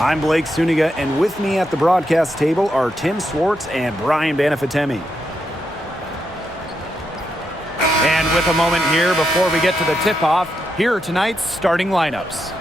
I'm Blake Suniga, and with me at the broadcast table are Tim Swartz and Brian Banafitemi. And with a moment here before we get to the tip-off, here are tonight's starting lineups.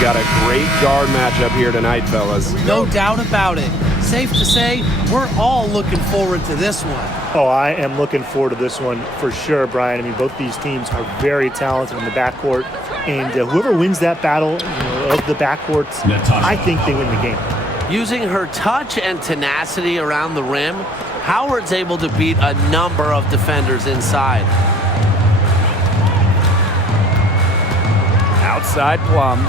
Got a great guard matchup here tonight, fellas. No doubt about it. Safe to say, we're all looking forward to this one. Oh, I am looking forward to this one for sure, Brian. I mean, both these teams are very talented in the backcourt, and whoever wins that battle of the backcourts, I think they win the game. Using her touch and tenacity around the rim, Howard's able to beat a number of defenders inside. Outside Plum.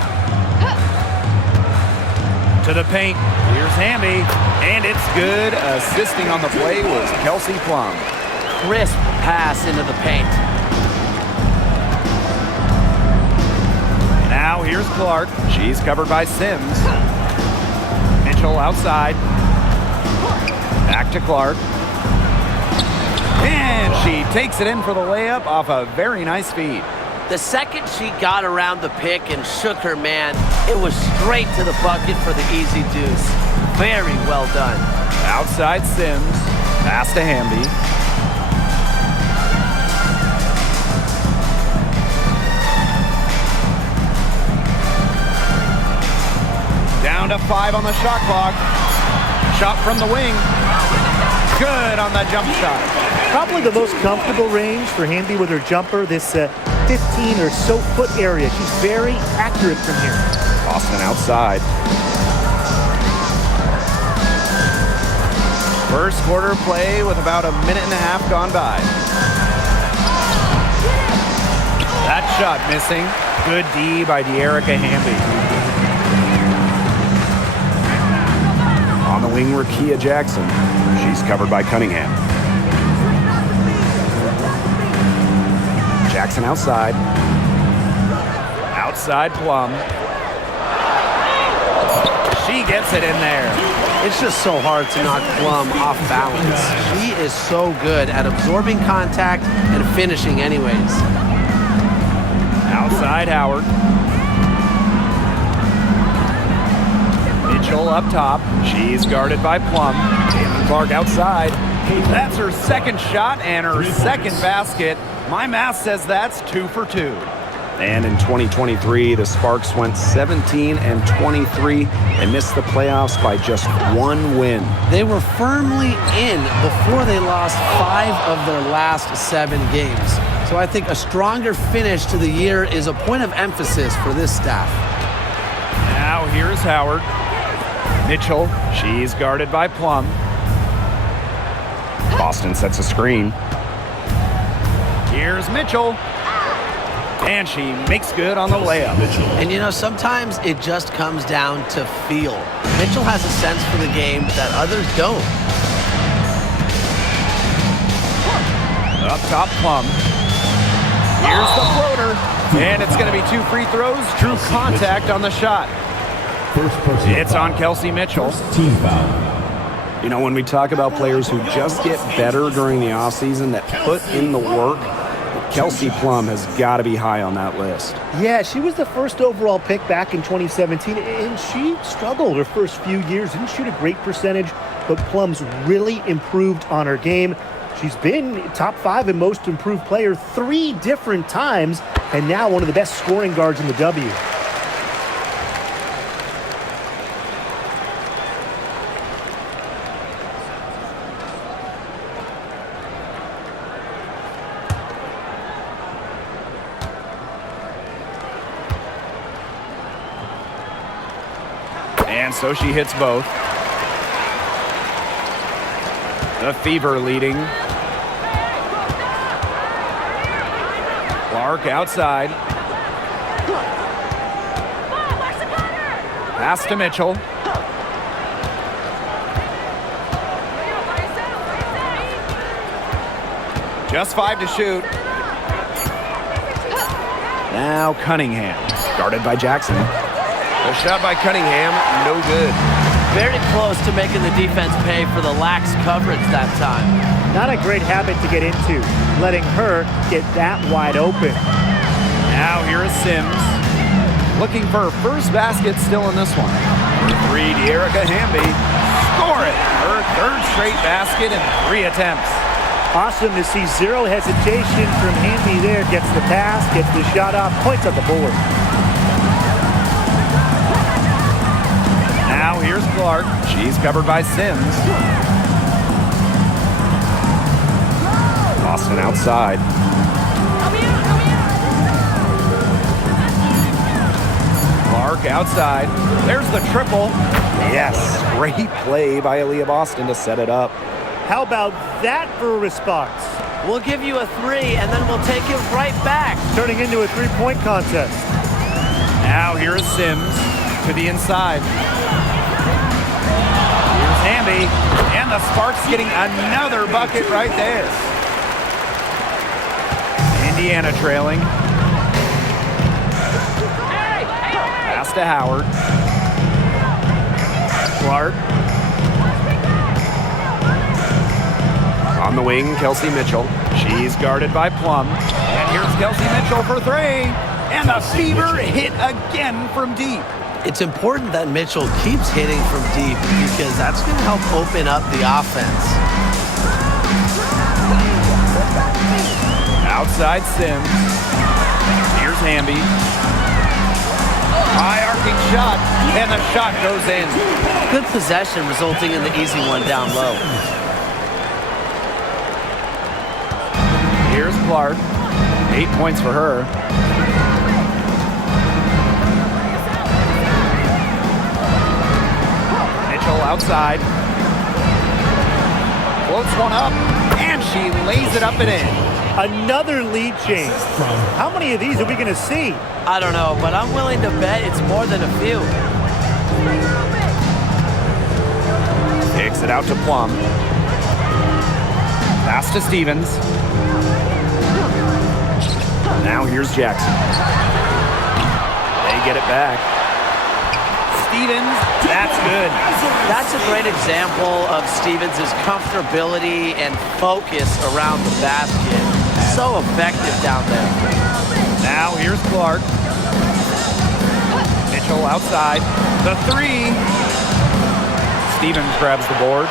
To the paint. Here's Hamby. And it's good. Assisting on the play was Kelsey Plum. Crisp pass into the paint. Now here's Clark. She's covered by Sims. Mitchell outside. Back to Clark. And she takes it in for the layup off a very nice feed. The second she got around the pick and shook her man, it was straight to the bucket for the easy deuce. Very well done. Outside Sims. Pass to Hamby. Down to 5 on the shot clock. Shot from the wing. Good on that jump shot. Probably the most comfortable range for Hamby with her jumper, this 15 or so foot area. She's very accurate from here. Boston outside. First quarter play with about a minute and a half gone by. That shot missing. Good D by De'Erica Hamby. On the wing, Rakia Jackson. She's covered by Cunningham. Jackson outside. Outside Plum. She gets it in there. It's just so hard to knock Plum off balance. She is so good at absorbing contact and finishing anyways. Outside Howard. Mitchell up top. She's guarded by Plum. Clark outside. That's her second shot and her second basket. My math says that's 2 for 2. And in 2023, the Sparks went 17-23 and missed the playoffs by just 1 win. They were firmly in before they lost 5 of their last 7 games. So I think a stronger finish to the year is a point of emphasis for this staff. Now here's Howard. Mitchell, she's guarded by Plum. Boston sets a screen. Here's Mitchell. And she makes good on the layup. And you know, sometimes it just comes down to feel. Mitchell has a sense for the game that others don't. Up top, Plum. Here's the floater. And it's going to be 2 free throws. Drew contact on the shot. It's on Kelsey Mitchell. Team foul. You know, when we talk about players who just get better during the offseason, that put in the work, Kelsey Plum has got to be high on that list. Yeah, she was the first overall pick back in 2017, and she struggled her first few years. Didn't shoot a great percentage, but Plum's really improved on her game. She's been top 5 in most improved player 3 different times, and now one of the best scoring guards in the W. And so she hits both. The Fever leading. Clark outside. Pass to Mitchell. Just 5 to shoot. Now Cunningham, guarded by Jackson. A shot by Cunningham, no good. Very close to making the defense pay for the lax coverage that time. Not a great habit to get into, letting her get that wide open. Now here is Sims. Looking for her first basket still in this one. For 3, De'Erica Hamby. Score it! Her third straight basket in 3 attempts. Awesome to see zero hesitation from Hamby there. Gets the pass, gets the shot off, points on the board. Now here's Clark. She's covered by Sims. Boston outside. Clark outside. There's the triple. Yes, great play by Aaliyah Boston to set it up. How about that for a response? We'll give you a 3, and then we'll take it right back. Turning into a three-point contest. Now here is Sims to the inside. Here's Hamby, and the Sparks getting another bucket right there. Indiana trailing. Pass to Howard. Clark. On the wing, Kelsey Mitchell. She's guarded by Plum. And here's Kelsey Mitchell for 3. And the Fever hit again from deep. It's important that Mitchell keeps hitting from deep because that's going to help open up the offense. Outside Sims. Here's Hamby. High arcing shot, and the shot goes in. Good possession resulting in the easy one down low. Here's Clark. 8 points for her. Mitchell outside. Floats one up, and she lays it up and in. Another lead change. How many of these are we going to see? I don't know, but I'm willing to bet it's more than a few. Kicks it out to Plum. Pass to Stevens. Now here's Jackson. They get it back. Stevens, that's good. That's a great example of Stevens' comfortability and focus around the basket. So effective down there. Now here's Clark. Mitchell outside. The 3. Stevens grabs the board.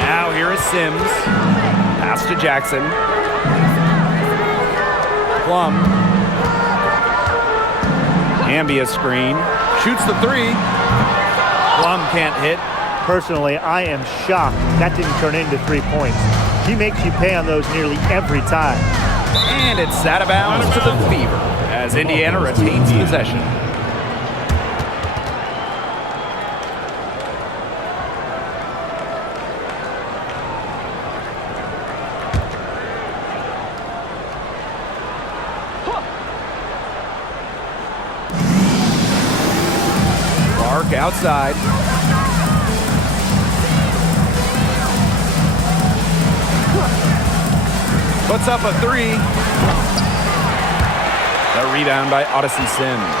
Now here is Sims. Pass to Jackson. Plum. Ambia screen. Shoots the 3. Plum can't hit. Personally, I am shocked that didn't turn into 3 points. He makes you pay on those nearly every time. And it's out of bounds to the Fever as Indiana retains possession. Clark outside. Puts up a 3. The rebound by Odyssey Sims.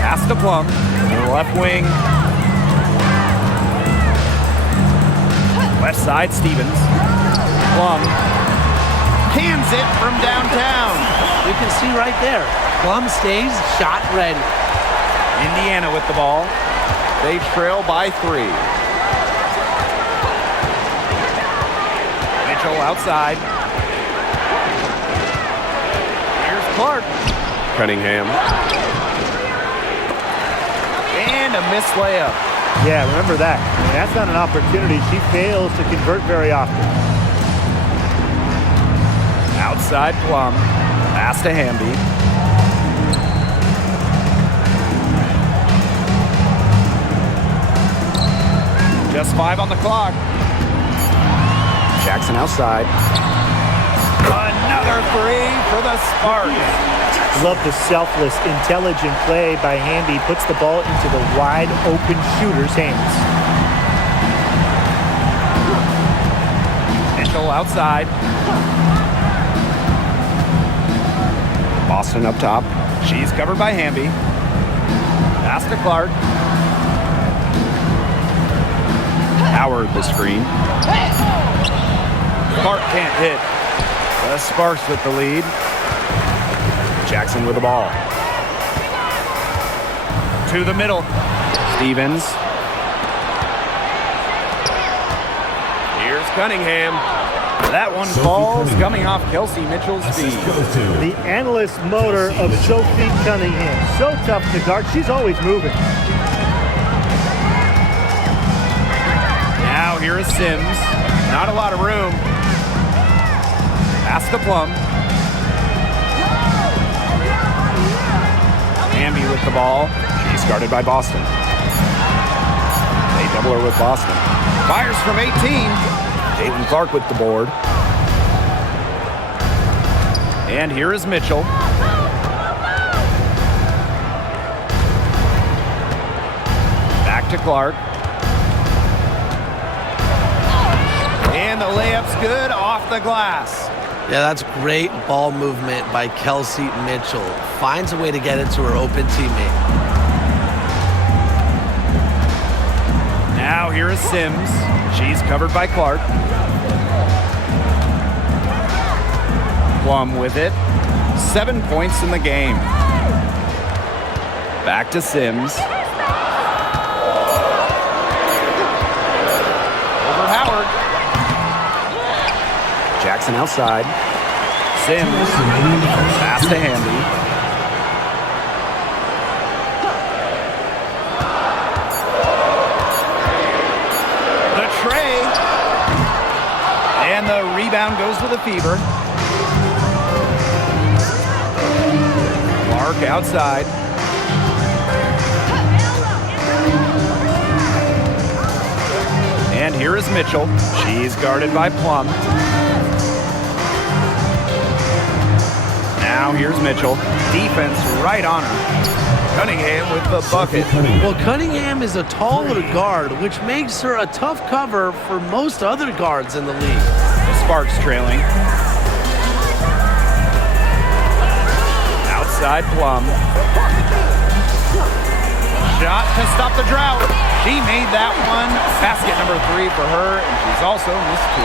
Pass to Plum. To the left wing. Left side, Stevens. Plum. Cans it from downtown. You can see right there. Plum stays shot ready. Indiana with the ball. They trail by 3. Mitchell outside. Here's Clark. Cunningham. And a missed layup. Yeah, remember that. I mean, that's not an opportunity. She fails to convert very often. Outside Plum. Pass to Hamby. Just 5 on the clock. Jackson outside. Another 3 for the Sparks. Love the selfless, intelligent play by Hamby. Puts the ball into the wide open shooter's hands. Mitchell outside. Boston up top. She's covered by Hamby. Pass to Clark. Howard the screen. Clark can't hit. The Sparks with the lead. Jackson with the ball. To the middle. Stevens. Here's Cunningham. That one falls, coming off Kelsey Mitchell's feet. The endless motor of Sophie Cunningham. So tough to guard. She's always moving. Now here is Sims. Not a lot of room. Pass to Plum. Hamby with the ball. She's guarded by Boston. They double her with Boston. Fires from 18. CaitlinClark with the board. And here is Mitchell. Back to Clark. And the layup's good off the glass. Yeah, that's great ball movement by Kelsey Mitchell. Finds a way to get it to her open teammate. Now here is Sims. She's covered by Clark. Plum with it. 7 points in the game. Back to Sims. Over Howard. Jackson outside. Sims. Pass to Hamby. The tray. And the rebound goes to the Fever. Clark outside. And here is Mitchell. She's guarded by Plum. Now here's Mitchell. Defense right on her. Cunningham with the bucket. Well, Cunningham is a taller guard, which makes her a tough cover for most other guards in the league. The Sparks trailing. Outside Plum. Shot to stop the drought. She made that one. Basket number 3 for her, and she's also missed 2.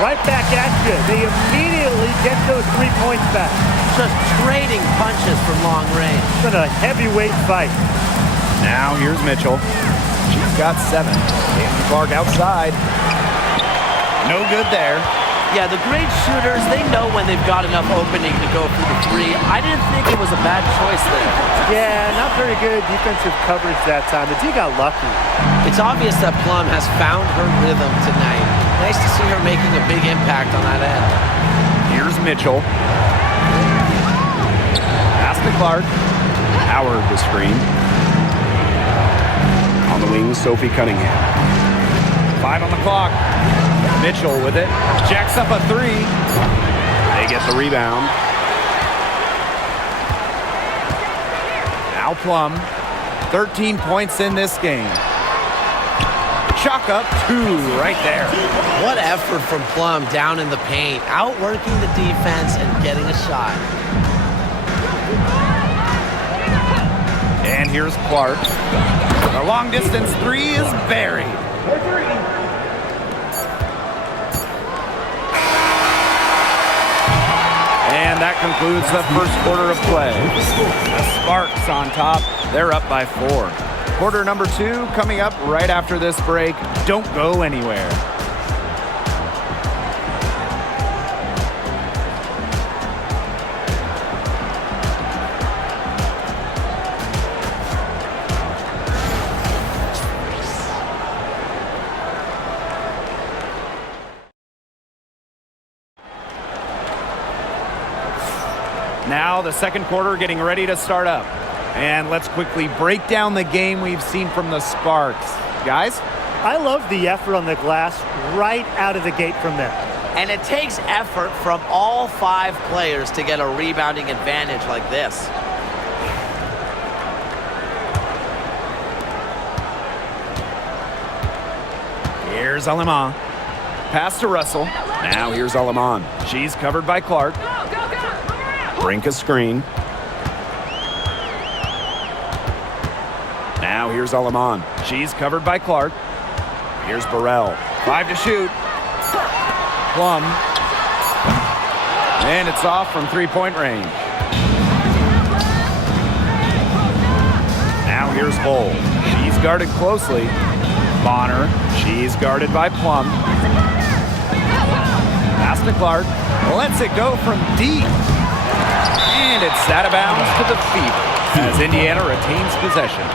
Right back at you. They immediately get those 3 points back. Just trading punches from long range. It's been a heavyweight fight. Now here's Mitchell. She's got 7. CaitlinClark outside. No good there. Yeah, the great shooters, they know when they've got enough opening to go for the 3. I didn't think it was a bad choice there. Yeah, not very good defensive coverage that time. The D got lucky. It's obvious that Plum has found her rhythm tonight. Nice to see her making a big impact on that end. Here's Mitchell. Pass to Clark. Howard the screen. On the wing, Sophie Cunningham. 5 on the clock. Mitchell with it. Jacks up a 3. They get the rebound. Now Plum. 13 points in this game. Chalk up 2 right there. What effort from Plum down in the paint, outworking the defense and getting a shot. And here's Clark. The long distance 3 is buried. And that concludes the first quarter of play. The Sparks on top. They're up by 4. Quarter number 2 coming up right after this break. Don't go anywhere. Now the second quarter getting ready to start up. And let's quickly break down the game we've seen from the Sparks. Guys? I love the effort on the glass right out of the gate from them. And it takes effort from all 5 players to get a rebounding advantage like this. Here's Alema. pass to Russell. Now here's Alaman. She's covered by Clark. Brink a screen. Now here's Alaman. She's covered by Clark. Here's Burrell. 5 to shoot. Plum. And it's off from three-point range. Now here's Hull. She's guarded closely. Bonner. She's guarded by Plum. Pass to Clark. Lets it go from deep. And it's out of bounds to the Fever as Indiana retains possession.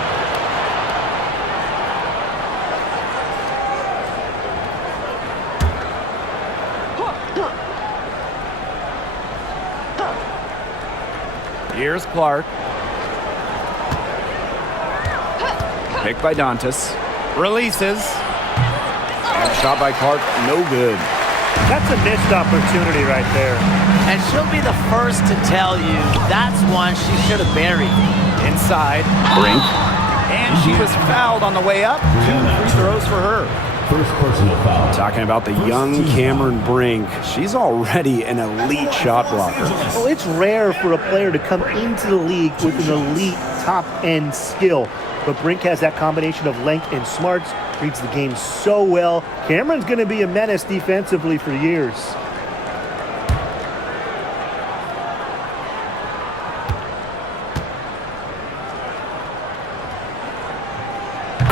Here's Clark. Picked by Dantas. Releases. And shot by Clark, no good. That's a missed opportunity right there. And she'll be the first to tell you that's one she should have buried. Inside. Brink. And she was fouled on the way up. 2 free throws for her. First personal foul. Talking about the young Cameron Brink. She's already an elite shot blocker. Well, it's rare for a player to come into the league with an elite top-end skill. But Brink has that combination of length and smarts, reads the game so well. Cameron's going to be a menace defensively for years.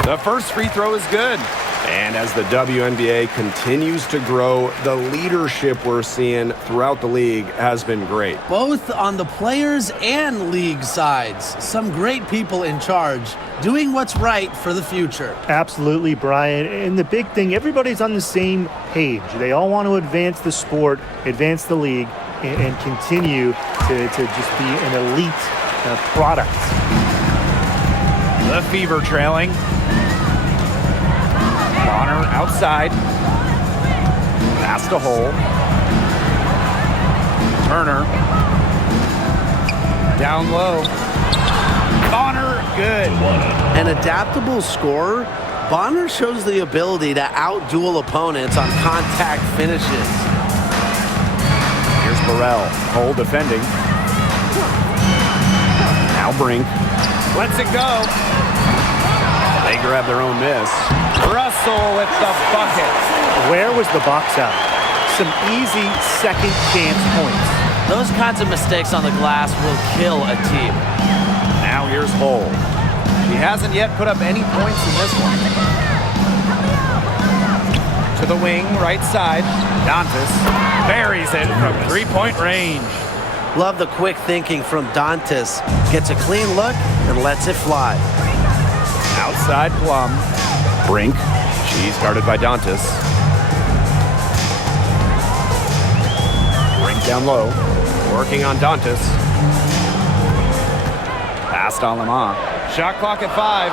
The first free throw is good. And as the WNBA continues to grow, the leadership we're seeing throughout the league has been great. Both on the players and league sides. Some great people in charge, doing what's right for the future. Absolutely, Brian. And the big thing, everybody's on the same page. They all want to advance the sport, advance the league, and continue to just be an elite product. The Fever trailing. Bonner outside. Pass to Hull. Turner. Down low. Bonner, good. An adaptable scorer, Bonner shows the ability to out-duel opponents on contact finishes. Here's Burrell. Hull defending. Now Brink. Lets it go. They grab their own miss. Russell with the bucket. Where was the box out? Some easy second chance points. Those kinds of mistakes on the glass will kill a team. Now here's Hull. She hasn't yet put up any points in this one. To the wing, right side. Dantas buries it from three-point range. Love the quick thinking from Dantas. Gets a clean look and lets it fly. Outside Plum. Brink. She's guarded by Dantas. Brink down low. Working on Dantas. Pass to Lamont. Shot clock at 5.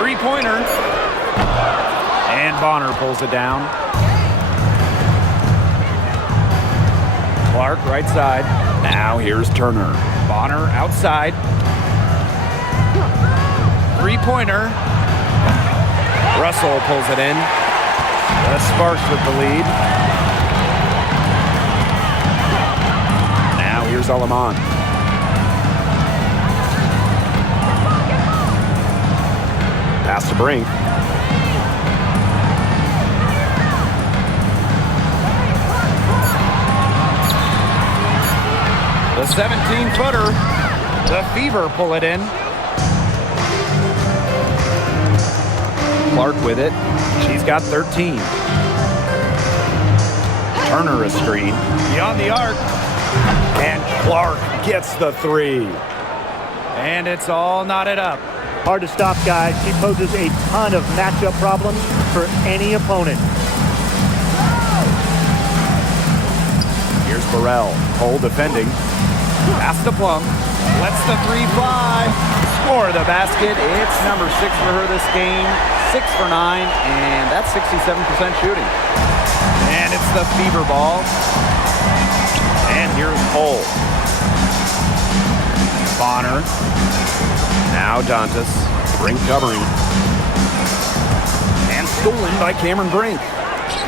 Three-pointer. And Bonner pulls it down. Clark right side. Now here's Turner. Bonner outside. Three-pointer. Russell pulls it in. The Sparks with the lead. Now here's Alaman. Pass to Brink. The 17-footer. The Fever pull it in. Clark with it. She's got 13. Turner a screen. Beyond the arc. And Clark gets the 3. And it's all knotted up. Hard to stop, guys. She poses a ton of matchup problems for any opponent. Here's Burrell. Hull defending. Pass to Plum. Lets the 3 fly. Score the basket. It's number 6 for her this game. 6 for 9, and that's 67% shooting. And it's the Fever ball. And here's Hull. Bonner. Now Dantas. Brink covering. And stolen by Cameron Brink.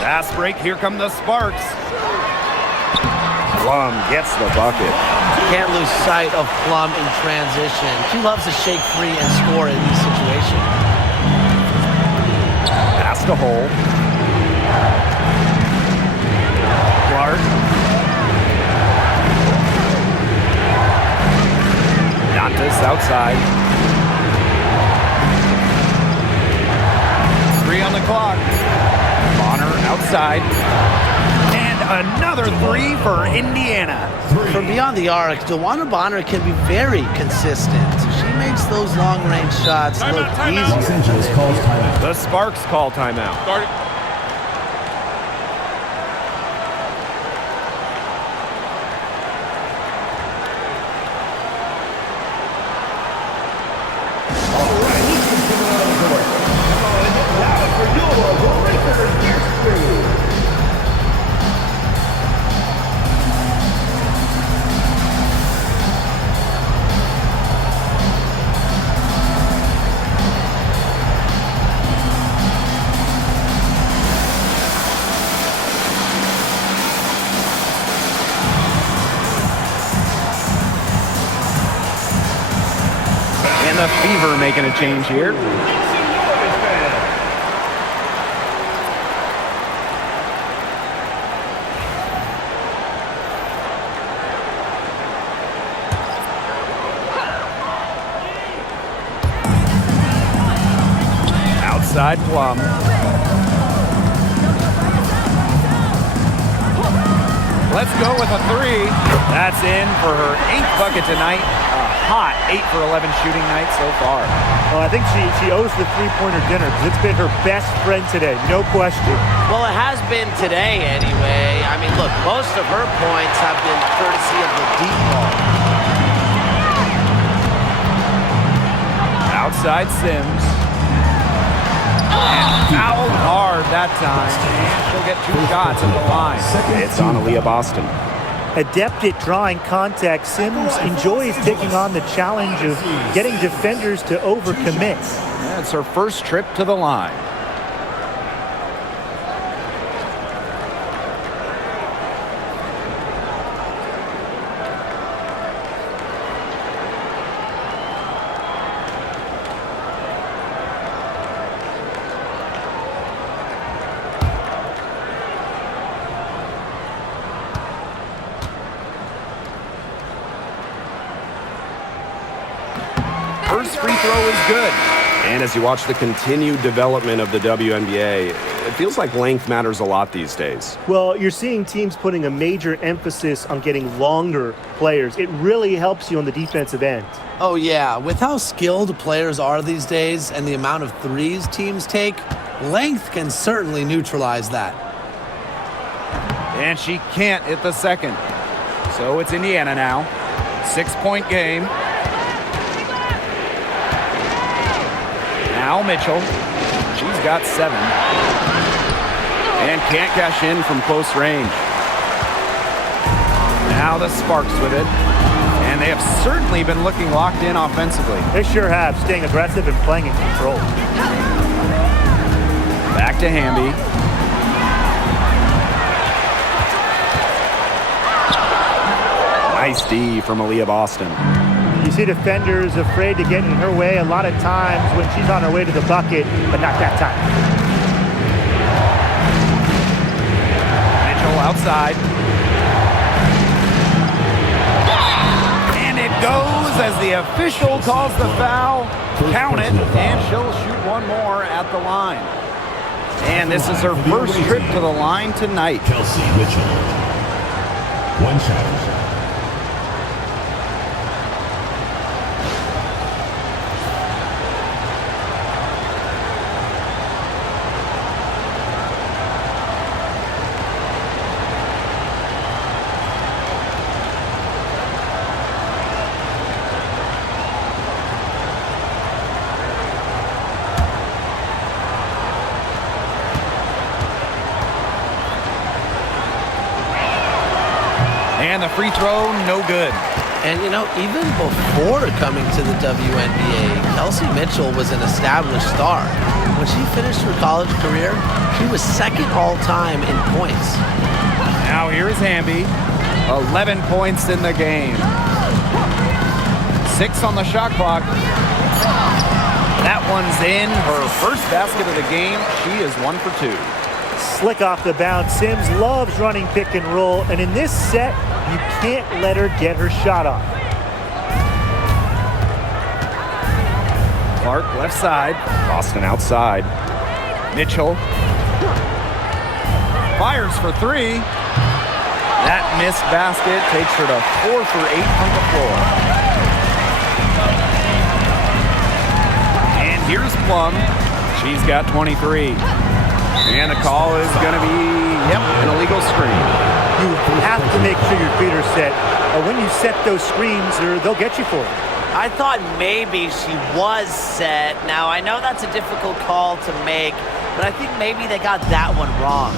Fast break, here come the Sparks. Plum gets the bucket. Can't lose sight of Plum in transition. She loves to shake free and score in these situations. Pass to Hole. Clark. Dantas outside. 3 on the clock. Bonner outside. And another 3 for Indiana. From beyond the arc, DeWanna Bonner can be very consistent. She makes those long-range shots look easier. The Sparks call timeout. And the Fever making a change here. Outside Plum. Let's go with a 3. That's in for her 8th bucket tonight. Hot 8 for 11 shooting night so far. Well, I think she owes the three-pointer dinner because it's been her best friend today, no question. Well, it has been today anyway. I mean, look, most of her points have been courtesy of the deep ball. Outside Sims. And fouled hard that time. And she'll get 2 shots at the line. It's on Aaliyah Boston. Adept at drawing contact, Sims enjoys taking on the challenge of getting defenders to overcommit. That's her first trip to the line. First free throw is good. And as you watch the continued development of the WNBA, it feels like length matters a lot these days. Well, you're seeing teams putting a major emphasis on getting longer players. It really helps you on the defensive end. Oh, yeah. With how skilled players are these days and the amount of threes teams take, length can certainly neutralize that. And she can't hit the second. So it's Indiana now. 6-point game. Now Mitchell. She's got 7. And can't cash in from close range. Now the Sparks with it. And they have certainly been looking locked in offensively. They sure have, staying aggressive and playing in control. Back to Hamby. Nice D from Aaliyah Boston. You see defenders afraid to get in her way a lot of times when she's on her way to the bucket, but not that time. Mitchell outside. And it goes as the official calls the foul. Count it, and she'll shoot one more at the line. And this is her first trip to the line tonight. Kelsey Mitchell. 1 shot. And the free throw, no good. And, even before coming to the WNBA, Kelsey Mitchell was an established star. When she finished her college career, she was second all-time in points. Now here's Hamby. 11 points in the game. 6 on the shot clock. That one's in. Her first basket of the game. She is 1 for 2. Slick off the bounce. Sims loves running pick and roll, and in this set, you can't let her get her shot off. Clark left side. Boston outside. Mitchell fires for 3. That missed basket takes her to 4 for 8 from the floor. And here's Plum. She's got 23. And the call is going to be, an illegal screen. You have to make sure your feet are set. When you set those screens, they'll get you for it. I thought maybe she was set. Now, I know that's a difficult call to make, but I think maybe they got that one wrong.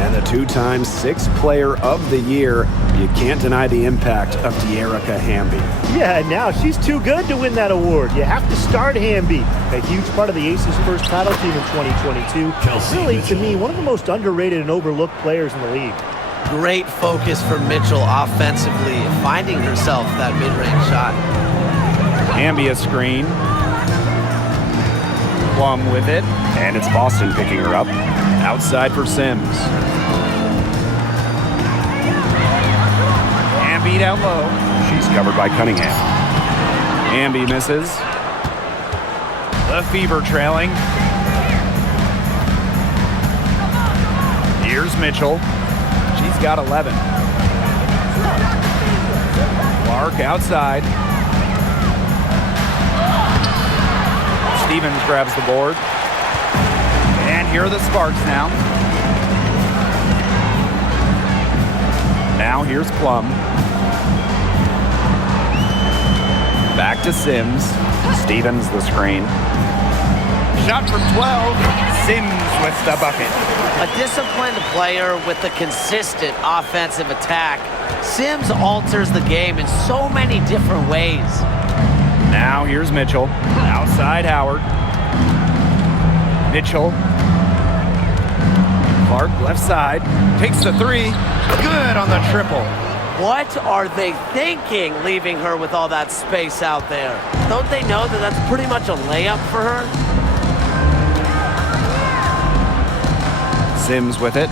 And the 2-time 6th player of the year. You can't deny the impact of De'Erica Hamby. Yeah, now she's too good to win that award. You have to start Hamby. A huge part of the Aces' first title team in 2022. Really, to me, one of the most underrated and overlooked players in the league. Great focus for Mitchell offensively, finding herself that mid-range shot. Hamby a screen. Plum with it. And it's Boston picking her up. Outside for Sims. Hamby down low. She's covered by Cunningham. Hamby misses. The Fever trailing. Here's Mitchell. She's got 11. Clark outside. Stevens grabs the board. And here are the Sparks now. Now here's Plum. Back to Sims. Stevens the screen. Shot from 12. Sims with the bucket. A disciplined player with a consistent offensive attack. Sims alters the game in so many different ways. Now here's Mitchell. Outside Howard. Mitchell. Clark left side. Takes the 3. Good on the triple. What are they thinking, leaving her with all that space out there? Don't they know that that's pretty much a layup for her? Sims with it.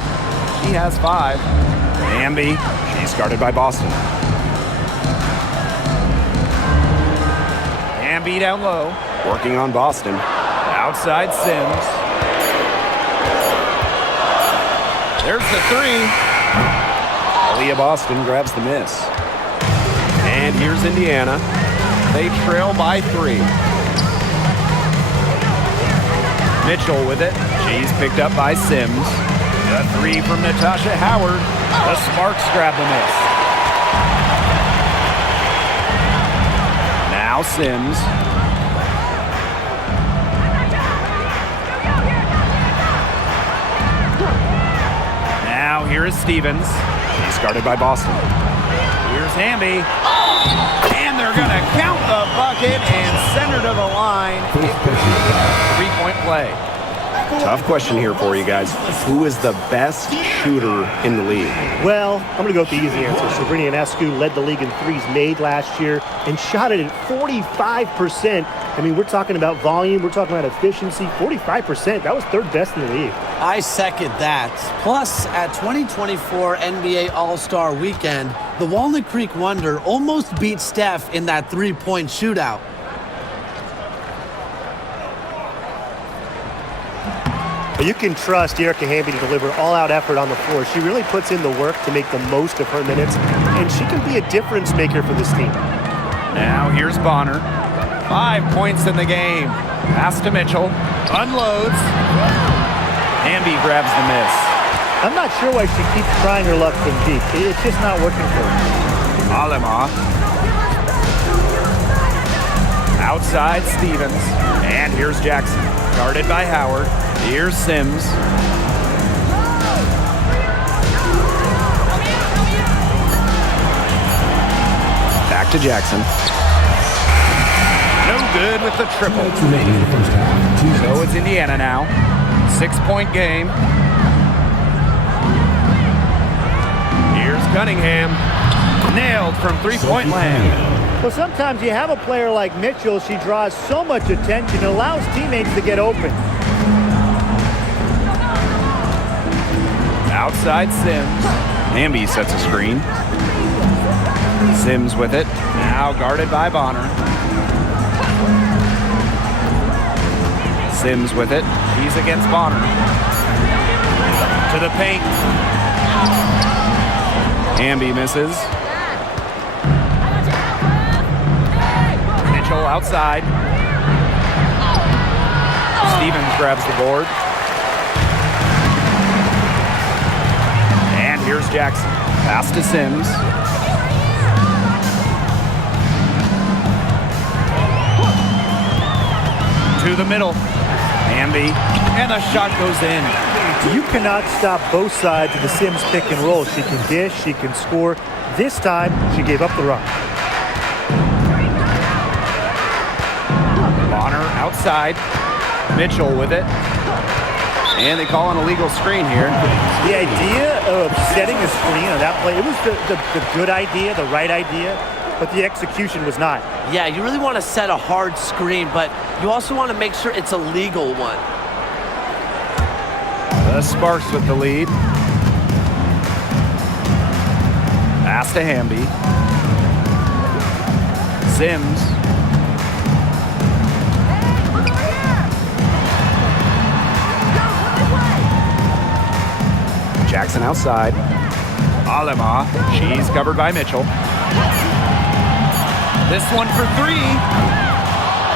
She has 5. Hamby. She's guarded by Boston. Hamby down low. Working on Boston. Outside Sims. There's the 3. Aaliyah Boston grabs the miss. And here's Indiana. They trail by 3. Mitchell with it. She's picked up by Sims. The 3 from Natasha Howard. The Sparks grab the miss. Now Sims. Now here is Stevens. She's guarded by Boston. Here's Hamby. And they're going to count the bucket and send her to the line. Three-point play. Tough question here for you guys. Who is the best shooter in the league? Well, I'm going to go with the easy answer. Sabrina Ionescu led the league in threes made last year and shot it at 45%. I mean, we're talking about volume. We're talking about efficiency. 45%. That was third best in the league. I second that. Plus, at 2024 NBA All-Star Weekend, the Walnut Creek Wonder almost beat Steph in that three-point shootout. You can trust De'Erica Hamby to deliver all-out effort on the floor. She really puts in the work to make the most of her minutes, and she can be a difference maker for this team. Now here's Bonner. 5 points in the game. Pass to Mitchell. Unloads. Hamby grabs the miss. I'm not sure why she keeps trying her luck from deep. It's just not working for her. Alema. Outside Stevens. And here's Jackson. Guarded by Howard. Here's Sims. Back to to Jackson. No good with the triple. Minutes remaining in the first half. 2 So it's Indiana now. 6-point game. Here's Cunningham. Nailed from three-point land. Well, sometimes you have a player like Mitchell. She draws so much attention, allows teammates to get open. Outside Sims. Hamby sets a screen. Sims with it. Now guarded by Bonner. Sims with it. He's against Bonner. To the paint. Hamby misses. Mitchell outside. Stevens grabs the board. And here's Jackson. Pass to Sims. To the middle. Hamby. And the shot goes in. You cannot stop both sides of the Sims pick and roll. She can dish, she can score. This time, she gave up the run. Bonner outside. Mitchell with it. And they call an illegal screen here. The idea of setting a screen on that play, it was the good idea, the right idea, but the execution was not. Yeah, you really want to set a hard screen, but you also want to make sure it's a legal one. The Sparks with the lead. Pass to Hamby. Sims. Jackson outside. Alema. She's covered by Mitchell. This one for three.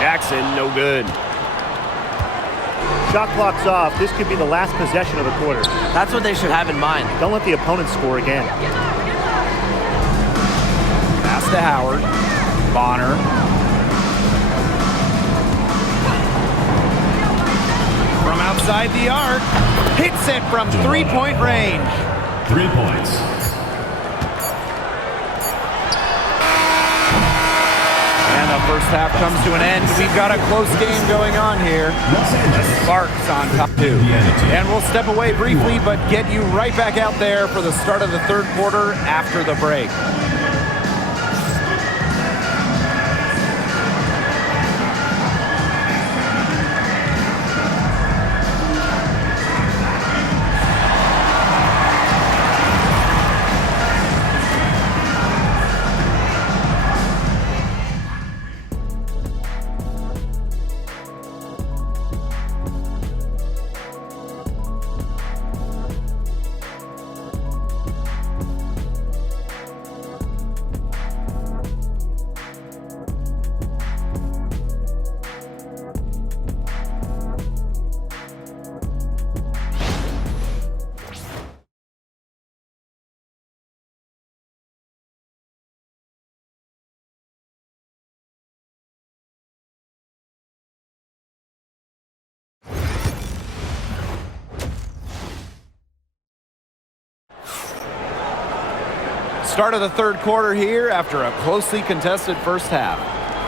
Jackson, no good. Shot clock's off. This could be the last possession of the quarter. That's what they should have in mind. Don't let the opponent score again. Pass to Howard. Bonner. From outside the arc. Hits it from three-point range. 3 points. And the first half comes to an end. We've got a close game going on here. The Sparks on top two. And we'll step away briefly, but get you right back out there for the start of the third quarter after the break. Start of the third quarter here after a closely contested first half.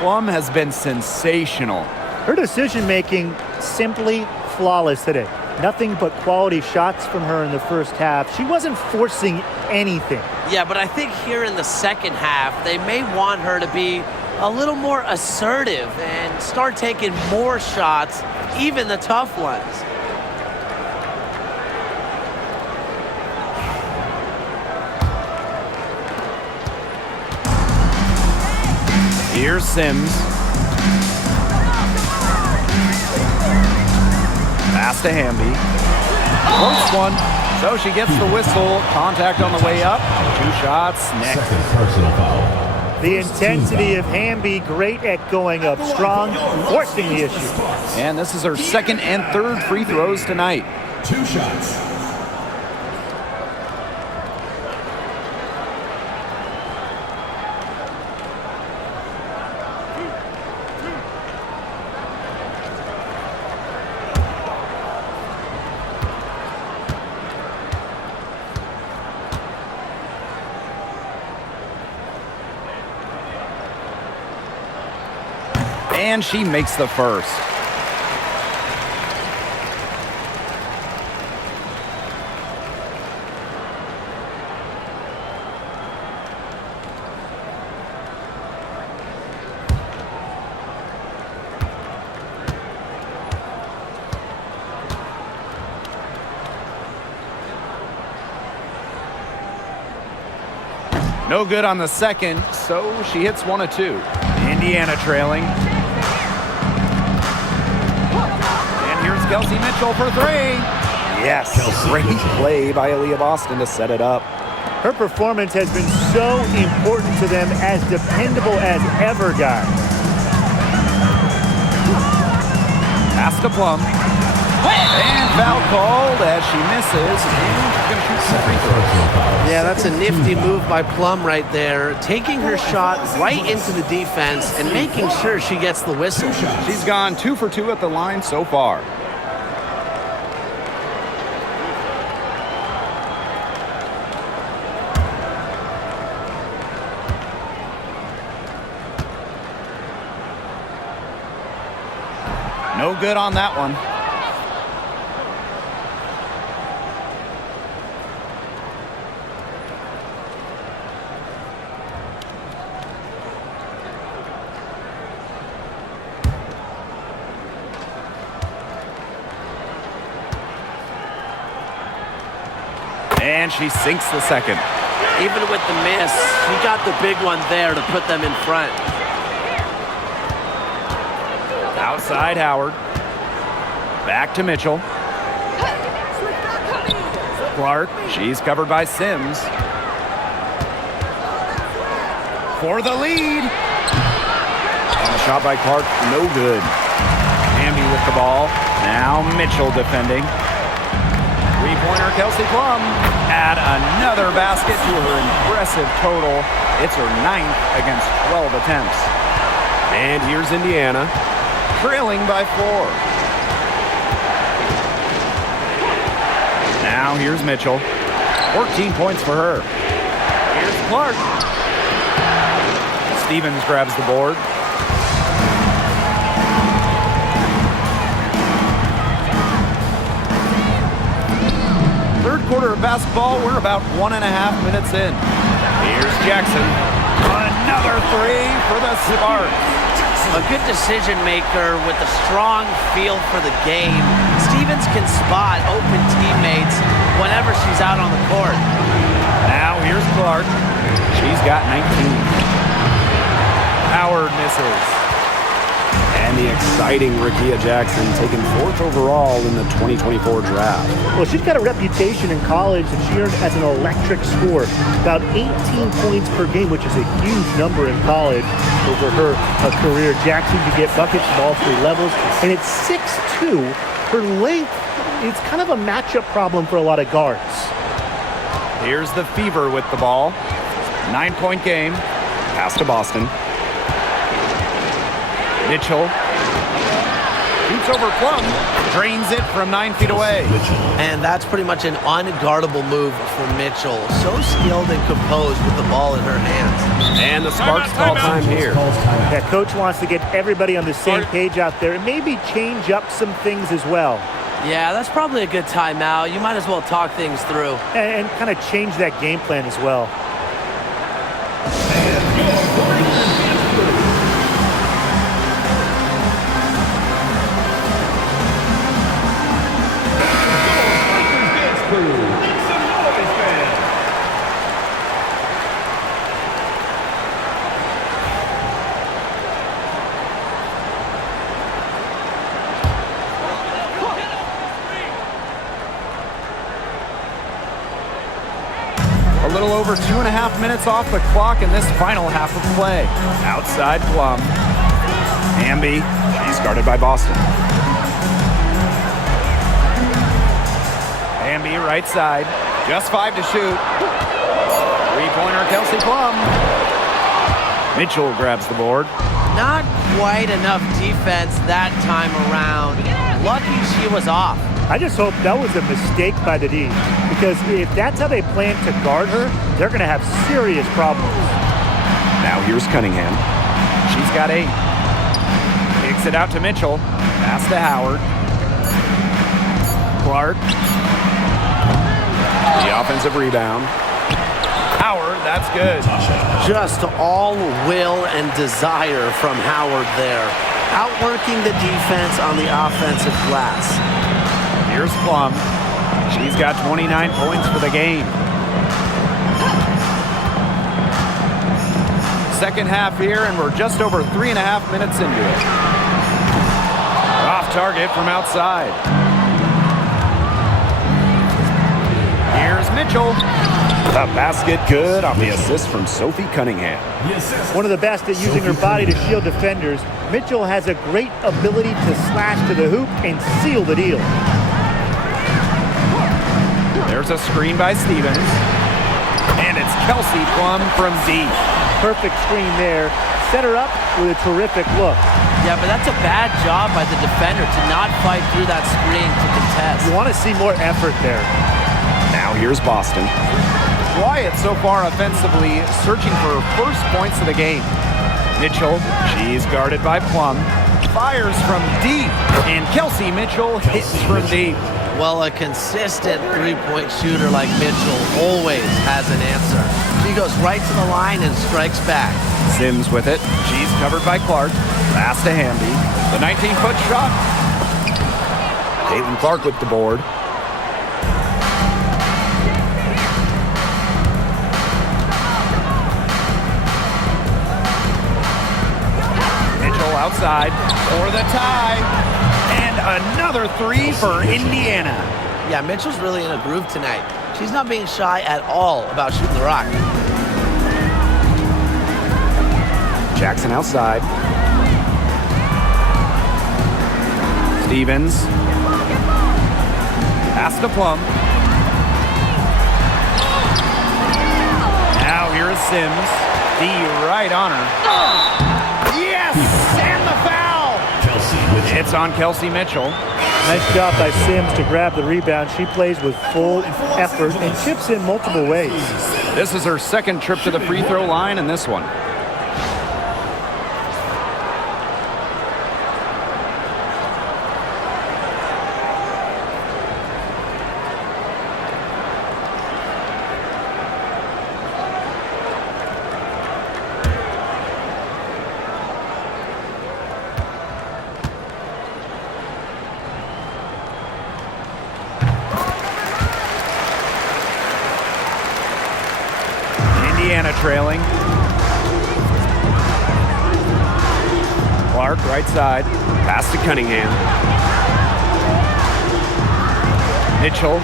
Plum has been sensational. Her decision-making simply flawless today. Nothing but quality shots from her in the first half. She wasn't forcing anything. Yeah, but I think here in the second half, they may want her to be a little more assertive and start taking more shots, even the tough ones. Here's Sims. Pass to Hamby. Close one. So she gets the whistle. Contact on the way up. 2 shots next. Second personal foul. The intensity of Hamby, great at going up strong, forcing the issue. And this is her second and third free throws tonight. 2 shots. And she makes the first. No good on the second, so she hits 1 of 2. Indiana trailing. And here's Kelsey Mitchell for 3. Yes, great play by Aaliyah Boston to set it up. Her performance has been so important to them, as dependable as ever, guys. Pass to Plum. And foul called as she misses. And she's going to shoot some free throws. Yeah, that's a nifty move by Plum right there. Taking her shot right into the defense and making sure she gets the whistle. She's gone 2 for 2 at the line so far. No good on that one. And she sinks the second. Even with the miss, she got the big one there to put them in front. Outside Howard. Back to Mitchell. Clark. She's covered by Sims. For the lead. And a shot by Clark, no good. Hamby with the ball. Now Mitchell defending. Three-pointer Kelsey Plum. Add another basket to her impressive total. It's her 9th against 12 attempts. And here's Indiana. Trailing by 4. Now here's Mitchell. 14 points for her. Here's Clark. Stevens grabs the board. Third quarter of basketball, we're about 1.5 minutes in. Here's Jackson. Another 3 for the Sparks. A good decision maker with a strong feel for the game. Stevens can spot open teammates whenever she's out on the court. Now here's Clark. She's got 19. Howard misses. And the exciting Rickea Jackson taken 4th overall in the 2024 draft. Well, she's got a reputation in college that she earned as an electric scorer. About 18 points per game, which is a huge number in college over her career. Jackson can get buckets from all 3 levels. And it's 6'2". Her length is kind of a matchup problem for a lot of guards. Here's the Fever with the ball. 9-point game. Pass to Boston. Mitchell shoots over Plum, drains it from 9 feet away. And that's pretty much an unguardable move for Mitchell. So skilled and composed with the ball in her hands. And the Sparks call time here. Yeah, coach wants to get everybody on the same page out there and maybe change up some things as well. Yeah, that's probably a good timeout. You might as well talk things through. And kind of change that game plan as well. A little over 2.5 minutes off the clock in this final half of play. Outside Plum. Hamby. She's guarded by Boston. Hamby right side. Just 5 to shoot. Three-pointer Kelsey Plum. Mitchell grabs the board. Not quite enough defense that time around. Lucky she was off. I just hope that was a mistake by the D, because if that's how they plan to guard her, they're going to have serious problems. Now here's Cunningham. She's got 8. Kicks it out to Mitchell. Pass to Howard. Clark. The offensive rebound. Howard, that's good. Just all will and desire from Howard there. Outworking the defense on the offensive glass. Here's Plum. She's got 29 points for the game. Second half here, and we're just over 3.5 minutes into it. Off target from outside. Here's Mitchell. The basket good on the assist from Sophie Cunningham. One of the best at using her body to shield defenders. Mitchell has a great ability to slash to the hoop and seal the deal. There's a screen by Stevens. And it's Kelsey Plum from deep. Perfect screen there. Set her up with a terrific look. Yeah, but that's a bad job by the defender to not fight through that screen to contest. You want to see more effort there. Now here's Boston. Wyatt so far offensively searching for first points of the game. Mitchell, she's guarded by Plum. Fires from deep. And Kelsey Mitchell hits from deep. Well, a consistent three-point shooter like Mitchell always has an answer. She goes right to the line and strikes back. Sims with it. She's covered by Clark. Pass to Hamby. The 19-foot shot. Caitlin Clark with the board. Mitchell outside for the tie. And another three for Indiana. Yeah, Mitchell's really in a groove tonight. She's not being shy at all about shooting the rock. Jackson outside. Stevens. Pass to Plum. Now here is Sims. D right on her. Yes! And the foul! It's on Kelsey Mitchell. Nice job by Sims to grab the rebound. She plays with full effort and chips in multiple ways. This is her second trip to the free throw line in this one. Indiana trailing. Clark right side. Pass to Cunningham. Mitchell.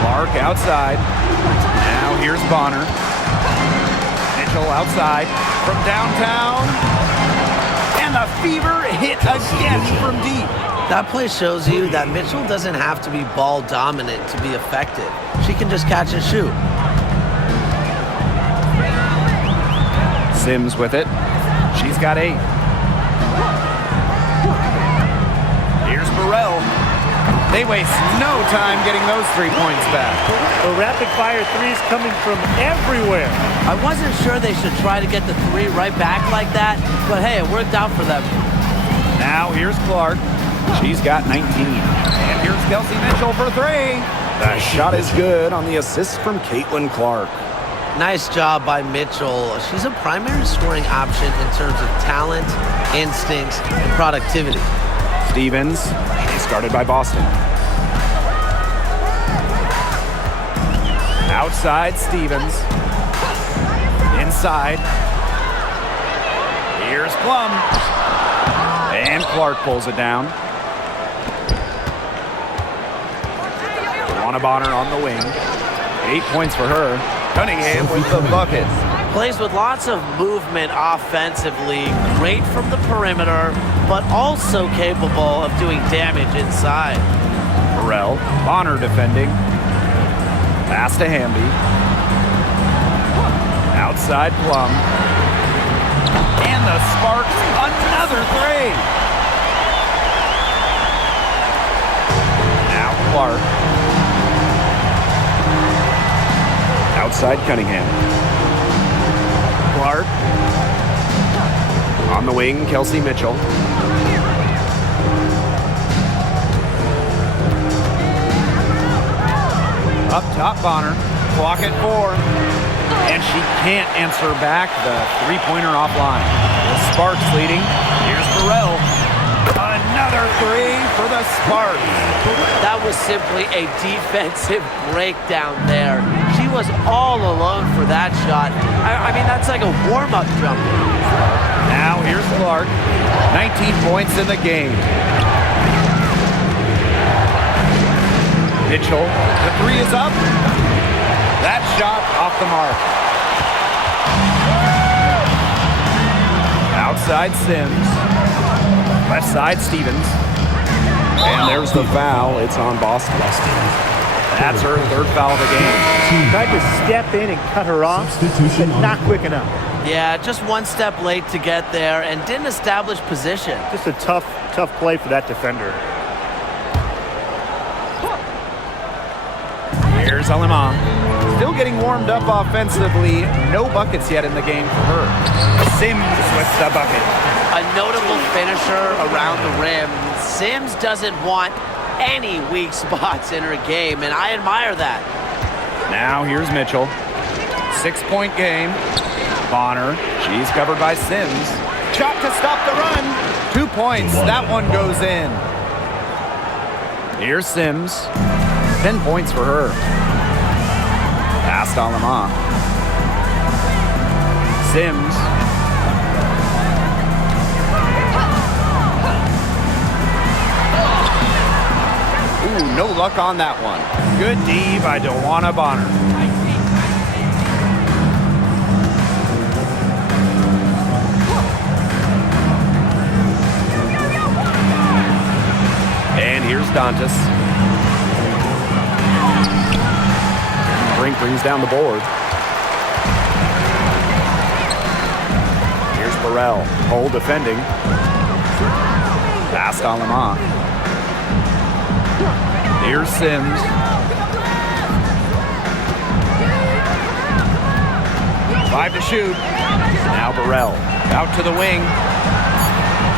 Clark outside. Now here's Bonner. Mitchell outside from downtown. And the fever hit again from deep. That play shows you that Mitchell doesn't have to be ball dominant to be effective. She can just catch and shoot. Sims with it. She's got 8. Here's Burrell. They waste no time getting those 3 points back. The rapid-fire threes coming from everywhere. I wasn't sure they should try to get the 3 right back like that, but hey, it worked out for them. Now here's Clark. She's got 19. And here's Kelsey Mitchell for 3. The shot is good on the assist from Caitlin Clark. Nice job by Mitchell. She's a primary scoring option in terms of talent, instincts, and productivity. Stevens. She's guarded by Boston. Outside Stevens. Inside. Here's Plum. And Clark pulls it down. Luana Bonner on the wing. 8 points for her. Cunningham with the bucket. Plays with lots of movement offensively, great from the perimeter, but also capable of doing damage inside. Burrell, Bonner defending. Pass to Hamby. Outside Plum. And the Sparks, another 3. Now Clark. Outside Cunningham. Clark. On the wing, Kelsey Mitchell. Up top, Bonner. Clock at 4. And she can't answer back the three-pointer offline. The Sparks leading. Here's Burrell. Another 3 for the Sparks. That was simply a defensive breakdown there. She was all alone for that shot. I mean, that's like a warm-up jumper. Now here's Clark. 19 points in the game. Mitchell, the 3 is up. That shot off the mark. Outside Sims. Left side Stevens. And there's the foul. It's on Boston. That's her 3rd foul of the game. Tried to step in and cut her off, but not quick enough. Yeah, just one step late to get there and didn't establish position. Just a tough play for that defender. Here's Alema. Still getting warmed up offensively. No buckets yet in the game for her. Sims with the bucket. A notable finisher around the rim. Sims doesn't want any weak spots in her game, and I admire that. Now here's Mitchell. 6-point game. Bonner. She's covered by Sims. Shot to stop the run. 2 points. That one goes in. Here's Sims. 10 points for her. Past Alema. Sims. Ooh, no luck on that one. Good D by Dewana Bonner. And here's Dantas. Brink brings down the board. Here's Burrell. Hole defending. Past Alema. Here's Sims. Five to shoot. Now Burrell. Out to the wing.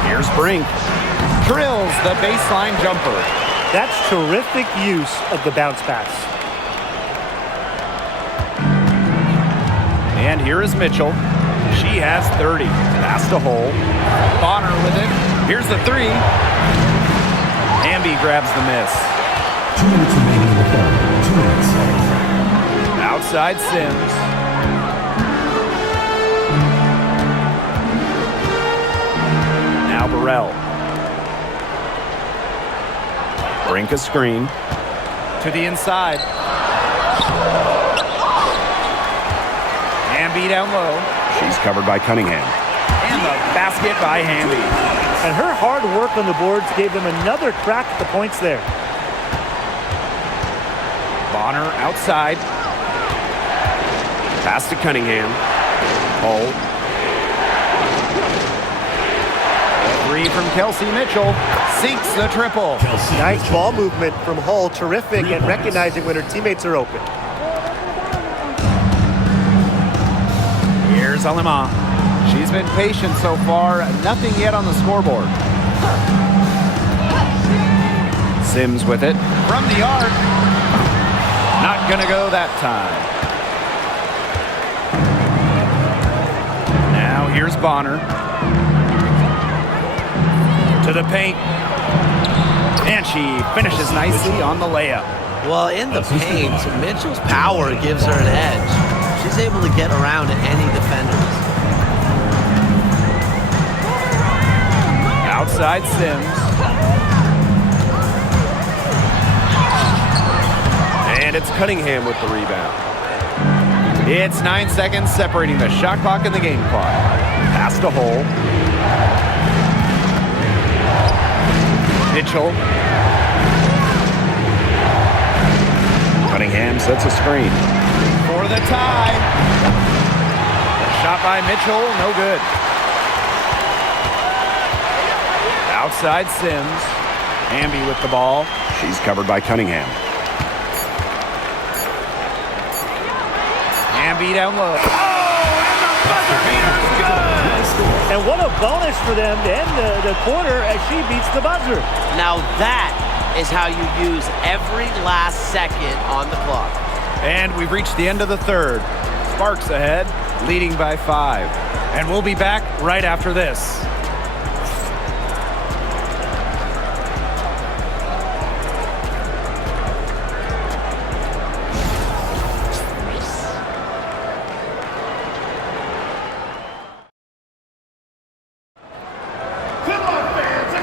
Here's Brink. Drills the baseline jumper. That's terrific use of the bounce pass. And here is Mitchell. She has 30. Past a hole. Bonner with it. Here's the 3. Hamby grabs the miss. 2 minutes remaining in the third. 2 minutes. Outside Sims. Now Burrell. Brink a screen. To the inside. Hamby down low. She's covered by Cunningham. And the basket by Hamby. And her hard work on the boards gave them another crack at the points there. Bonner outside. Pass to Cunningham. Hole. 3 from Kelsey Mitchell. Sinks the triple. Nice ball movement from Hull. Terrific at recognizing when her teammates are open. Here's Alema. She's been patient so far. Nothing yet on the scoreboard. Sims with it. From the arc. Not gonna go that time. Now here's Bonner. To the paint. And she finishes nicely on the layup. Well, in the paint, Mitchell's power gives her an edge. She's able to get around any defenders. Outside Sims. And it's Cunningham with the rebound. It's 9 seconds separating the shot clock and the game clock. Pass to hole. Mitchell. Cunningham sets a screen. For the tie. The shot by Mitchell, no good. Outside Sims. Hamby with the ball. She's covered by Cunningham. Hamby down low. Oh, and the buzzer beater's good! And what a bonus for them to end the quarter as she beats the buzzer. Now that is how you use every last second on the clock. And we've reached the end of the third. Sparks ahead, leading by 5. And we'll be back right after this.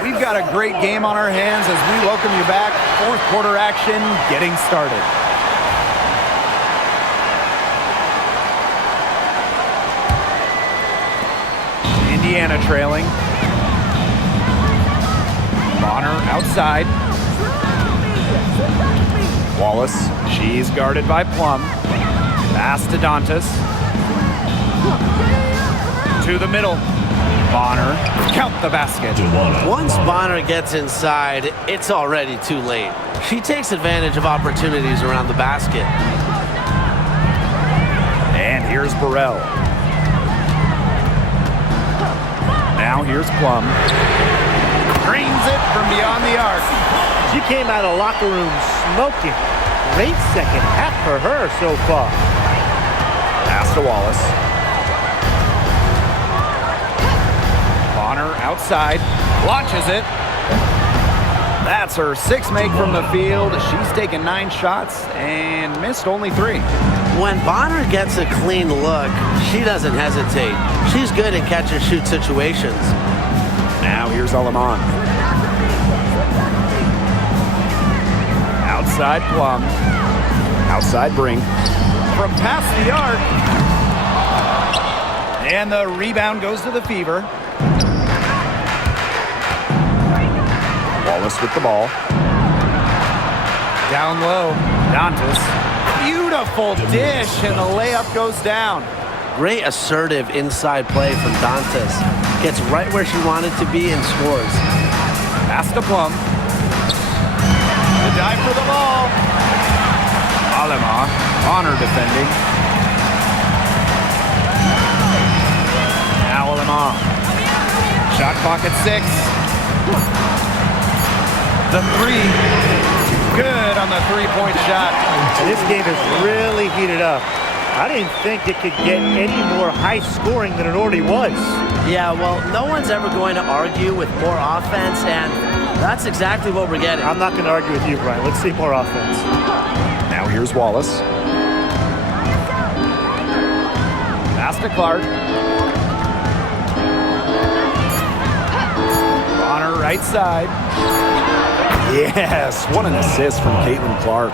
We've got a great game on our hands as we welcome you back. Fourth quarter action getting started. Indiana trailing. Bonner outside. Wallace, she's guarded by Plum. Pass to Dantas. To the middle. Bonner, count the basket. Once Bonner gets inside, it's already too late. She takes advantage of opportunities around the basket. And here's Burrell. Now here's Plum. Drains it from beyond the arc. She came out of locker room smoking. Great second half for her so far. Pass to Wallace. Bonner outside, launches it. That's her 6th make from the field. She's taken 9 shots and missed only 3. When Bonner gets a clean look, she doesn't hesitate. She's good in catch-and-shoot situations. Now here's Aleman. Outside Plum. Outside Brink. From past the arc. And the rebound goes to the Fever. Wallace with the ball. Down low. Dantas. Beautiful dish, and the layup goes down. Great assertive inside play from Dantas. Gets right where she wanted to be and scores. Pass to Plum. The dive for the ball. Alema, Bonner defending. Now Alema. Shot clock at 6. The 3. Good on the 3-point shot. And this game is really heated up. I didn't think it could get any more high scoring than it already was. Yeah, well, no one's ever going to argue with more offense, and that's exactly what we're getting. I'm not going to argue with you, Brian. Let's see more offense. Now here's Wallace. Pass to Clark. Bonner right side. Yes, what an assist from Caitlin-Clark.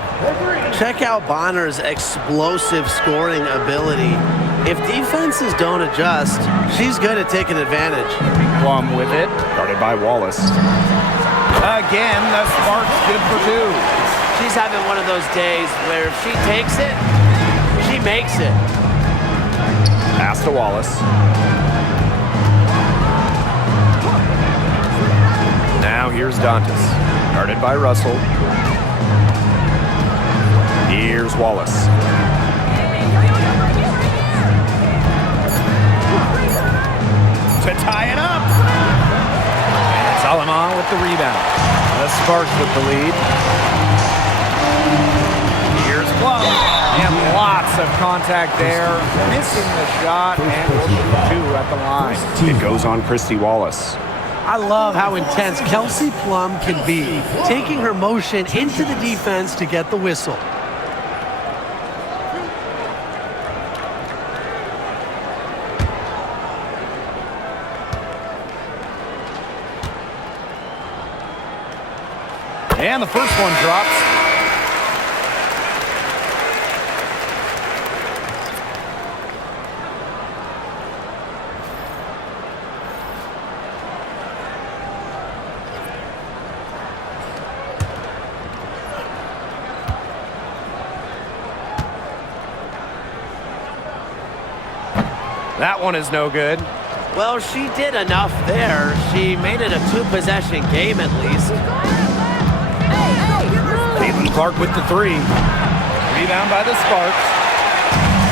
Check out Bonner's explosive scoring ability. If defenses don't adjust, she's good at taking advantage. Plum with it, guarded by Wallace. Again, the spark's good for 2. She's having one of those days where if she takes it, she makes it. Pass to Wallace. Now here's Dantas, guarded by Russell. Here's Wallace. To tie it up. And it's Alema with the rebound. The Sparks with the lead. Here's Plum. And lots of contact there. Missing the shot, and we'll shoot 2 at the line. It goes on Christy Wallace. I love how intense Kelsey Plum can be, taking her motion into the defense to get the whistle. And the first one drops. That one is no good. Well, she did enough there. She made it a 2-possession game at least. Caitlin-Clark with the 3. Rebound by the Sparks.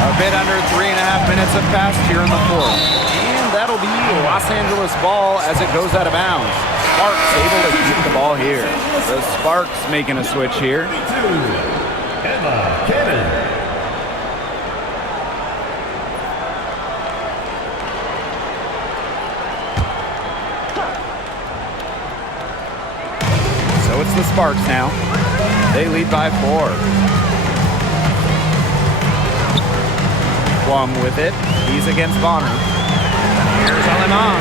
A bit under 3.5 minutes have passed here in the fourth. And that'll be Los Angeles ball as it goes out of bounds. Sparks able to keep the ball here. The Sparks making a switch here. Emma Cannon. So it's the Sparks now. They lead by 4. Plum with it. He's against Bonner. Here's Alemán.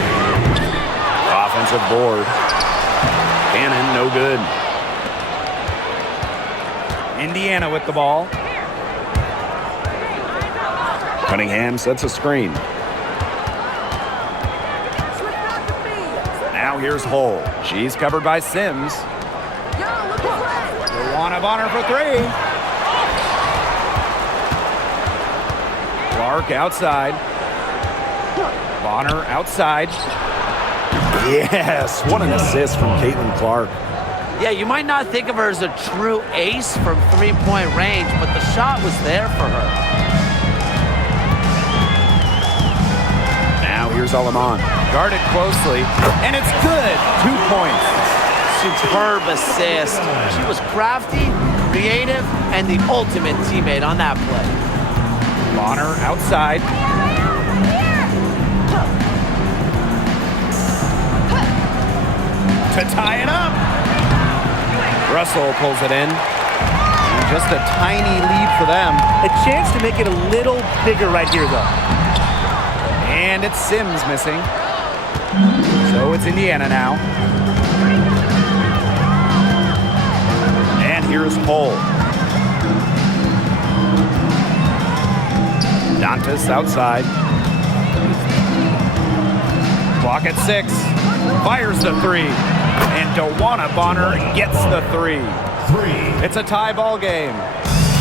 Offensive board. Cannon, no good. Indiana with the ball. Cunningham sets a screen. Now here's Hull. She's covered by Sims. Luana Bonner for 3. Clark outside. Bonner outside. Yes, what an assist from Clark. Yeah, you might not think of her as a true ace from three-point range, but the shot was there for her. Now here's Alemán. Guarded closely, and it's good. 2 points. Superb assist. She was crafty, creative, and the ultimate teammate on that play. Bonner outside. To tie it up. Russell pulls it in. And just a tiny lead for them. A chance to make it a little bigger right here, though. And it's Sims missing. So it's Indiana now. And here's Hull. Dantas outside. Clock at 6. Fires the 3. And Luana Bonner gets the 3. It's a tie ball game.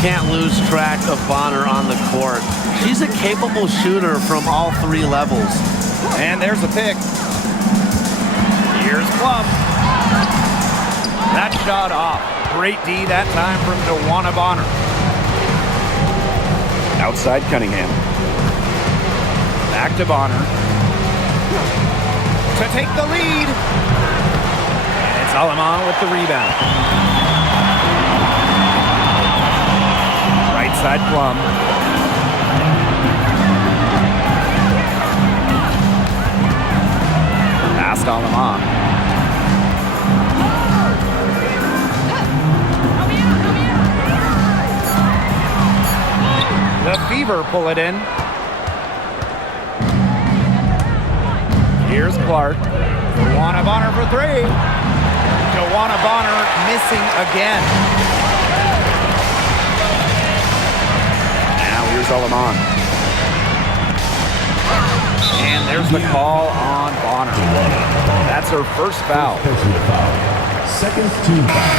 Can't lose track of Bonner on the court. She's a capable shooter from all 3 levels. And there's a pick. Here's Plum. That shot off. Great D that time from Luana Bonner. Outside Cunningham. Back to Bonner. To take the lead. And it's Alemán with the rebound. Right side Plum. Past Alemán. The Fever pull it in. Here's Clark. Luana Bonner for 3. Luana Bonner missing again. Now here's Alemán. And there's the call on Bonner. That's her first foul. Personal foul. Second team foul.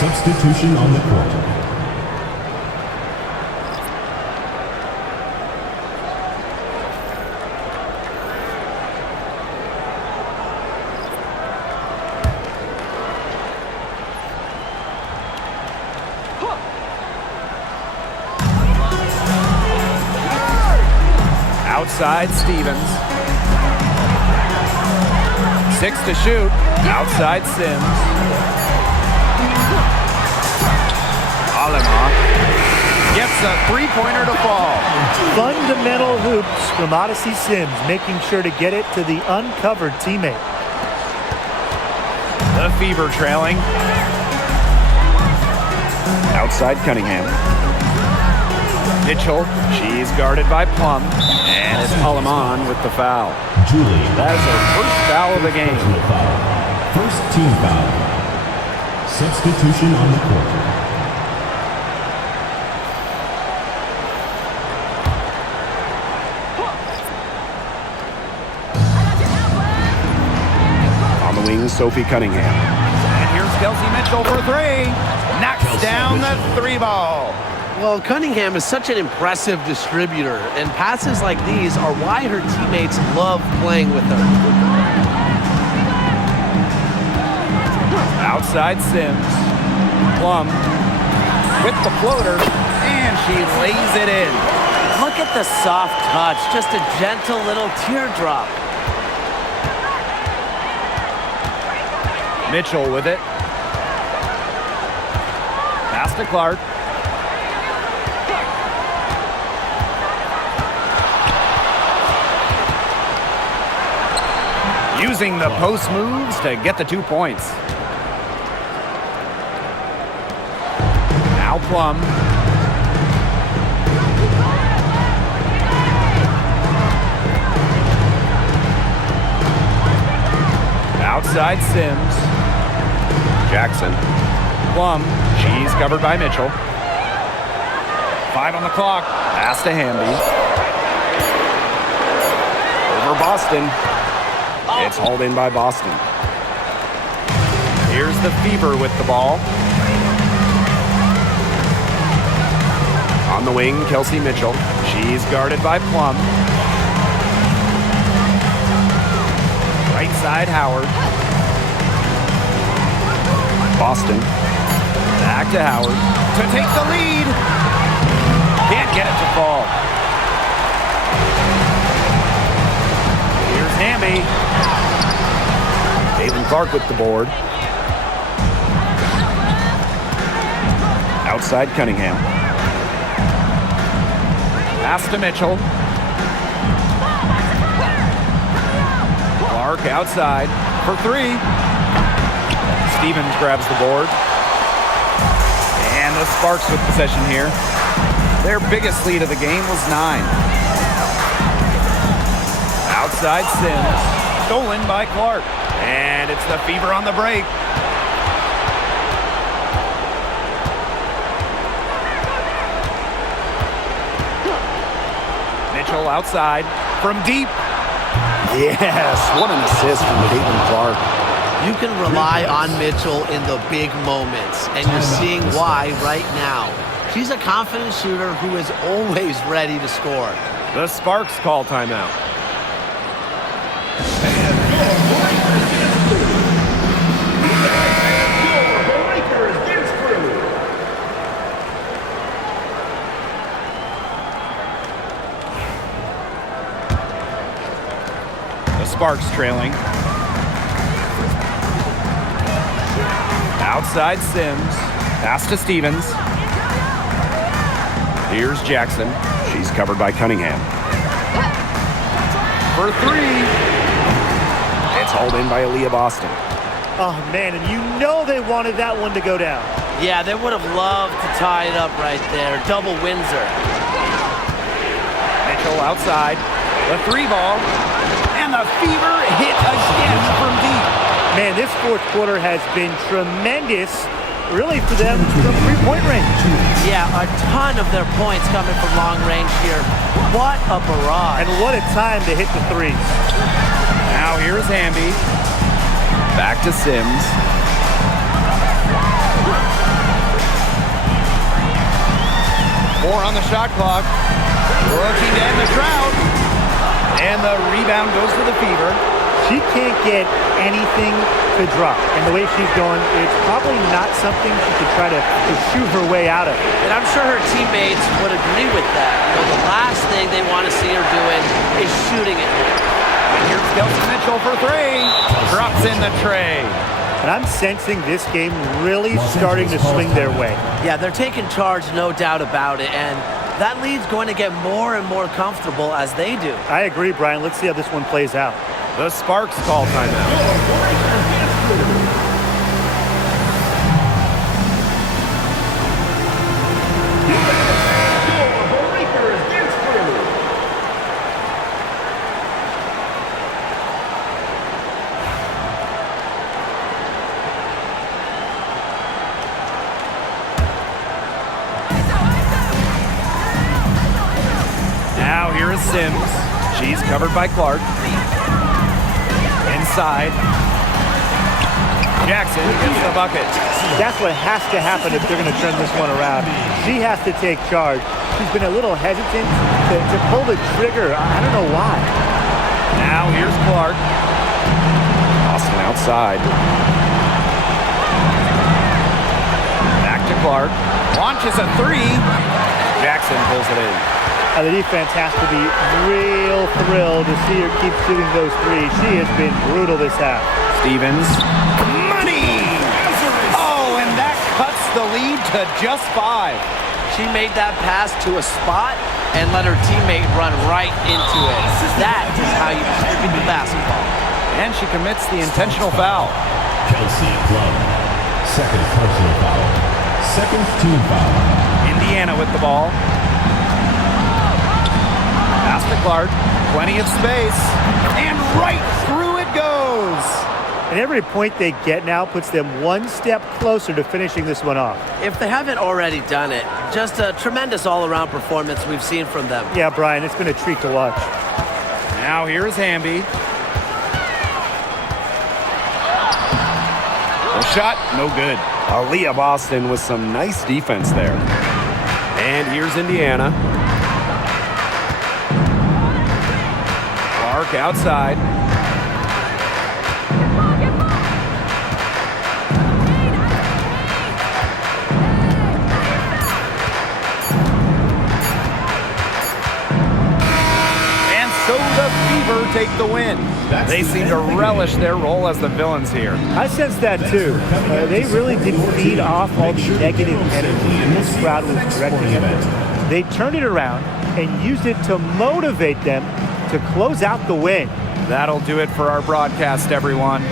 Substitution on the court. Outside Stevens. 6 to shoot. Outside Sims. Alemán gets a 3-pointer to fall. Fundamental hoops from Odyssey Sims, making sure to get it to the uncovered teammate. The Fever trailing. Outside Cunningham. Mitchell, she's guarded by Plum. And it's Alemán with the foul. Julie. That is her first foul of the game. Personal foul. First team foul. Substitution on the court. On the wing, Sophie Cunningham. And here's Kelsey Mitchell for 3. Knocks down the 3 ball. Well, Cunningham is such an impressive distributor, and passes like these are why her teammates love playing with her. Outside Sims. Plum with the floater, and she lays it in. Look at the soft touch, just a gentle little teardrop. Mitchell with it. Pass to Clark. Using the post moves to get the 2 points. Now Plum. Outside Sims. Jackson. Plum. She's covered by Mitchell. 5 on the clock. Pass to Hamby. Over Boston. It's hauled in by Boston. Here's the Fever with the ball. On the wing, Kelsey Mitchell. She's guarded by Plum. Right side, Howard. Boston. Back to Howard to take the lead. Can't get it to fall. Here's Hamby. Caitlin-Clark with the board. Outside Cunningham. Pass to Mitchell. Clark outside for 3. Stevens grabs the board. And the Sparks with possession here. Their biggest lead of the game was 9. Outside Sims. Stolen by Clark. And it's the Fever on the break. Mitchell outside from deep. Yes, what an assist from Caitlin-Clark. You can rely on Mitchell in the big moments, and you're seeing why right now. She's a confident shooter who is always ready to score. The Sparks call timeout. The Sparks trailing. Outside Sims. Pass to Stevens. Here's Jackson. She's covered by Cunningham. For 3. It's hauled in by Aaliyah Boston. Oh, man, and you know they wanted that one to go down. Yeah, they would have loved to tie it up right there. Double Windsor. Mitchell outside. The 3 ball. And the Fever hit again from deep. Man, this fourth quarter has been tremendous, really, for them from three-point range. Yeah, a ton of their points coming from long range here. What a barrage. And what a time to hit the threes. Now here's Hamby. Back to Sims. Four on the shot clock. Looking to end the drought. And the rebound goes to the Fever. She can't get anything to drop. And the way she's going, it's probably not something she could try to shoot her way out of. And I'm sure her teammates would agree with that. You know, the last thing they want to see her doing is shooting it. And here's Kelsey Mitchell for 3. Drops in the tray. And I'm sensing this game really starting to swing their way. Yeah, they're taking charge, no doubt about it. And that lead's going to get more and more comfortable as they do. I agree, Brian. Let's see how this one plays out. The Sparks call timeout. Now here is Sims. She's covered by Clark. Inside. Jackson gets the bucket. That's what has to happen if they're going to turn this one around. She has to take charge. She's been a little hesitant to pull the trigger. I don't know why. Now here's Clark. Boston outside. Back to Clark. Launches a 3. Jackson pulls it in. The defense has to be real thrilled to see her keep shooting those threes. She has been brutal this half. Stevens. Money! the lead to just 5. She made that pass to a spot and let her teammate run right into it. That is how you distribute the basketball. And she commits the intentional foul. Kelsey Plum. Second personal foul. Second team foul. Indiana with the ball. Pass to Clark. Plenty of space. And right through it goes. And every point they get now puts them one step closer to finishing this one off. If they haven't already done it, just a tremendous all-around performance we've seen from them. Yeah, Brian, it's been a treat to watch. Now here's Hamby. The shot, no good. Aaliyah Boston with some nice defense there. And here's Indiana. Clark outside. And so the Fever take the win. They seem to relish their role as the villains here. I sense that too. They really did feed off all the negative energy this crowd was directing at them. They turned it around and used it to motivate them to close out the win. That'll do it for our broadcast, everyone.